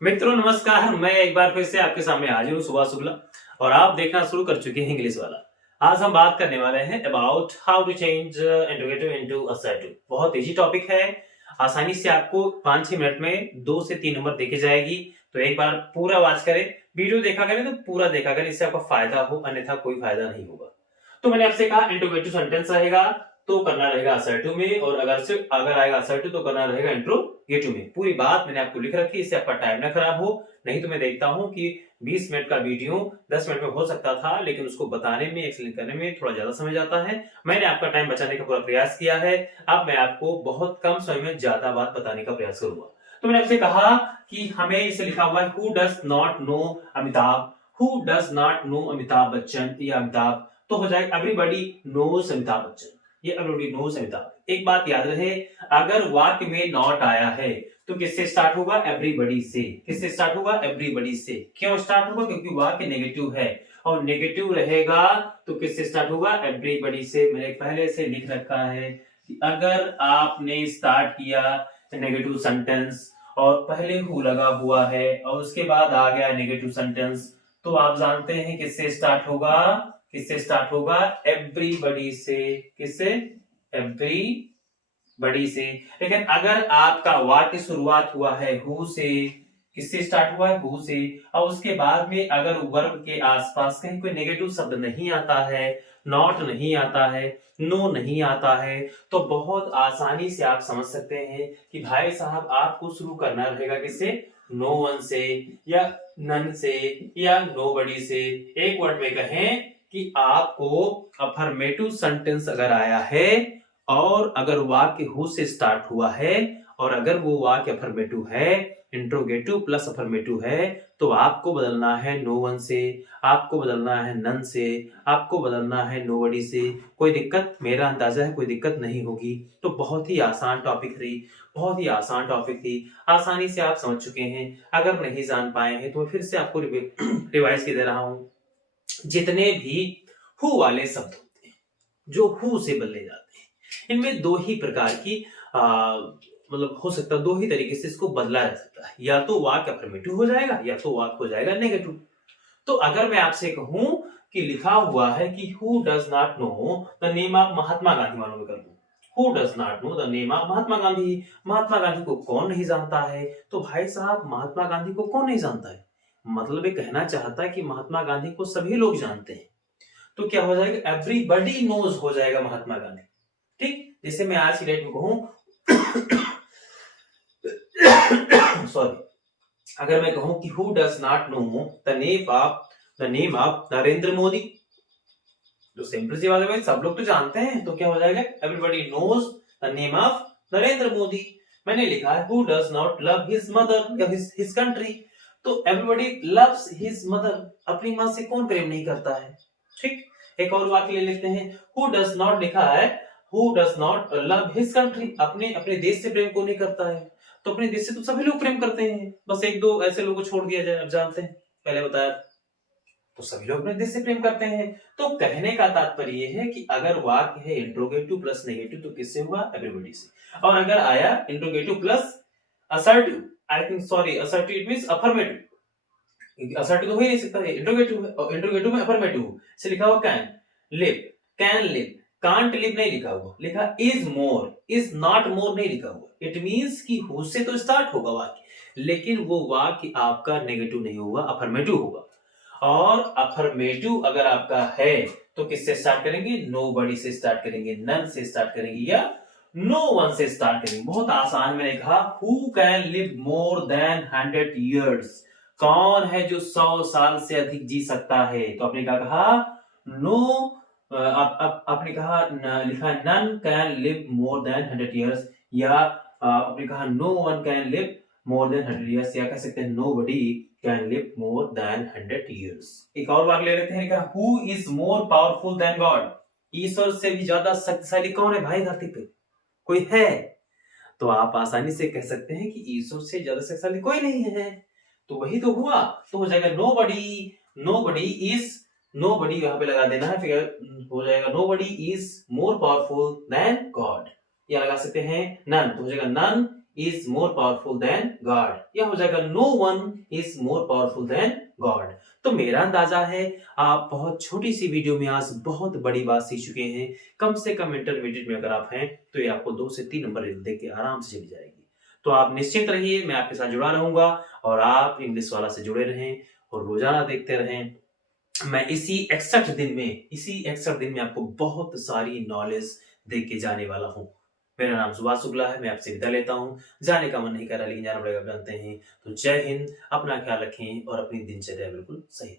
मित्रों नमस्कार। मैं एक बार फिर से आपके सामने हाजिर हूँ सुभाष शुक्ला और आप देखना शुरू कर चुके हैं इंग्लिश वाला। आज हम बात करने वाले हैं about how to change interrogative into assertive. बहुत इजी टॉपिक है, आसानी से आपको 5-6 मिनट में 2 से 3 नंबर देके जाएगी। तो एक बार पूरा वॉच करें, वीडियो देखा करें तो पूरा देखा करें, इससे आपका फायदा हो, अन्यथा कोई फायदा नहीं होगा। तो मैंने आपसे कहा इंट्रोगेटिव सेंटेंस रहेगा तो करना रहेगा असर्टिव में, और अगर आएगा असर्टिव तो करना रहेगा इंट्रोगेटिव में। पूरी बात मैंने आपको लिख रखी है, इससे आपका टाइम ना खराब हो। नहीं तो मैं देखता हूं कि 20 मिनट का वीडियो 10 मिनट में हो सकता था, लेकिन उसको बताने में, एक्सप्लेन करने में थोड़ा ज्यादा समय जाता है। मैंने आपका टाइम बचाने का पूरा प्रयास किया है। अब मैं आपको बहुत कम समय में ज्यादा बात बताने का प्रयास करूंगा। तो मैंने आपसे कहा कि हमें इसे लिखा हुआ है who does not no Amitabh, who does not no Amitabh Bachchan या अमिताभ, तो हो जाएगा एवरीबॉडी नोज अमिताभ बच्चन। ये एवरीबॉडी नोज अमिताभ। एक बात याद रहे, अगर वाक्य में नॉट आया है तो किससे स्टार्ट होगा? एवरीबॉडी से। किससे स्टार्ट होगा? एवरीबॉडी से। क्यों स्टार्ट होगा? क्योंकि वाक्य नेगेटिव है, और नेगेटिव रहेगा तो किससे स्टार्ट होगा? एवरीबॉडी से। मैंने पहले से लिख रखा है कि अगर आपने स्टार्ट किया नेगेटिव सेंटेंस और पहले हु लगा हुआ है और उसके बाद आ गया नेगेटिव सेंटेंस, तो आप जानते हैं किससे स्टार्ट होगा? किससे स्टार्ट होगा? एवरीबॉडी से। किससे? एवरीबॉडी से। लेकिन अगर आपका वाक्य शुरुआत हुआ है हु से, किससे स्टार्ट हुआ है? हु से, और उसके बाद में अगर वर्ब के आसपास कहीं कोई नेगेटिव शब्द नहीं आता है, नॉट नहीं आता है, नो नहीं आता है, तो बहुत आसानी से आप समझ सकते हैं कि भाई साहब आपको शुरू करना रहेगा किससे? नो वन से, या नन से, या नोबडी से। एक वर्ड में कहें कि आपको अफर्मेटिव सेंटेंस अगर आया है और अगर वाक्य हु से स्टार्ट हुआ है और अगर वो वाक्य अफर्मेटिव है, इंट्रोगेटिव प्लस अफर्मेटिव है, तो आपको बदलना है नो वन से, आपको बदलना है नन से, आपको बदलना है नोबडी से। कोई दिक्कत, मेरा अंदाजा है कोई दिक्कत नहीं होगी। तो बहुत ही आसान टॉपिक थी, बहुत ही आसान टॉपिक थी, आसानी से आप समझ चुके हैं। अगर नहीं जान पाए हैं तो फिर से आपको रिवाइज कर दे रहा हूं। जितने भी हु वाले शब्द होते हैं जो हु से बदले जाते हैं, इनमें दो ही प्रकार की मतलब हो सकता है, दो ही तरीके से इसको बदला जा सकता है। या तो वाक्य अफर्मेटिव हो जाएगा या तो वाक्य हो जाएगा नेगेटिव। तो अगर मैं आपसे कहूं कि लिखा हुआ है कि who does not know the name of Mahatma Gandhi, मानो मैं कर दूं who does not know the name of Mahatma Gandhi. Mahatma Gandhi को कौन नहीं जानता है? तो भाई साहब महात्मा गांधी को कौन नहीं जानता है? मतलब ये कहना चाहता है कि महात्मा गांधी को सभी लोग जानते हैं। तो क्या हो जाएगा? एवरीबॉडी नोज हो जाएगा महात्मा गांधी। ठीक, जैसे मैं आज की डेट में कहूं सॉरी, अगर मैं कहूं कि who does not know the name of Narendra Modi, तो सिंपल सी बात है, सब लोग तो जानते हैं। तो क्या हो जाएगा? Everybody knows the name of Narendra Modi. मैंने लिखा है who does not love his mother या हिज कंट्री, तो एवरीबॉडी लव्स हिज मदर। अपनी मां से कौन प्रेम नहीं करता है? ठीक, एक और वाक्य ले लेते हैं। हु डज नॉट लिखा है who does not love his country, अपने अपने देश से प्रेम को नहीं करता है। तो अपने देश से तो सभी लोग प्रेम करते हैं, बस एक दो ऐसे लोगों को छोड़ दिया जाए। अब जानते हैं, पहले बताया, तो सभी लोग अपने देश से प्रेम करते हैं। तो कहने का तात्पर्य यह है कि अगर वाक्य है इंट्रोगेटिव प्लस नेगेटिव तो किससे हुआ? एवरीबॉडी से। और अगर आया interrogative plus assertive, I think sorry, assertive it means affirmative. Assertive तो हो ही नहीं सकता, इंट्रोगेटिव है और इंट्रोगेटिव में अफर्मेटिव से लिखा हुआ can live, can live, can't live नहीं लिखा हुआ, लिखा is more, is not more नहीं लिखा हुआ। इट मींस कि हु से तो स्टार्ट होगा वाक्य, लेकिन वो वाक्य आपका नेगेटिव नहीं होगा, अफर्मेटिव होगा। और अफर्मेटिव अगर आपका है तो किससे स्टार्ट करेंगे? नोबडी से स्टार्ट करेंगे, नन से स्टार्ट करेंगे, या नो वन से स्टार्ट करेंगे। बहुत आसान। मैंने कहा who can live more than 100 years, कौन है जो 100 साल से अधिक जी सकता है? तो आपने क्या कहा? नो, आपने कहा लिखा none can live more than 100 years, या आपने कहा no one can live more than 100 years, या कह सकते हैं nobody can live more than 100 years। एक और वाक्य ले लेते हैं, कहा who is more powerful than God, ईश्वर से भी ज्यादा शक्तिशाली कौन है भाई धरती पे? कोई है? तो आप आसानी से कह सकते हैं कि ईश्वर से ज्यादा शक्तिशाली कोई नहीं है। तो वही तो हुआ, तो हो जाएगा नोबडी, नोबडी इज, नोबडी यहां पे लगा देना है, फिर हो जाएगा nobody is more powerful than God, या लगा सकते हैं नन, तो हो जाएगा none is more powerful than God. यह हो जाएगा no one is more powerful than God. तो मेरा अंदाजा है आप बहुत छोटी सी वीडियो में आज बहुत बड़ी बात सीख चुके हैं। कम से कम इंटरमीडिएट में अगर आप हैं तो ये आपको 2 से 3 नंबर देख के आराम से चली जाएगी। तो आप निश्चिंत रहिए, मैं आपके साथ जुड़ा रहूंगा और आप इंग्लिश वाला से जुड़े रहें और रोजाना देखते रहें। मैं इसी 61 दिन में आपको बहुत सारी नॉलेज दे के जाने वाला हूं। मेरा नाम सुभाष शुक्ला है, मैं आपसे विदा लेता हूं। जाने का मन नहीं कर रहा लेकिन जाना पड़ेगा, जानते हैं। तो जय हिंद, अपना ख्याल रखें और अपनी दिनचर्या बिल्कुल सही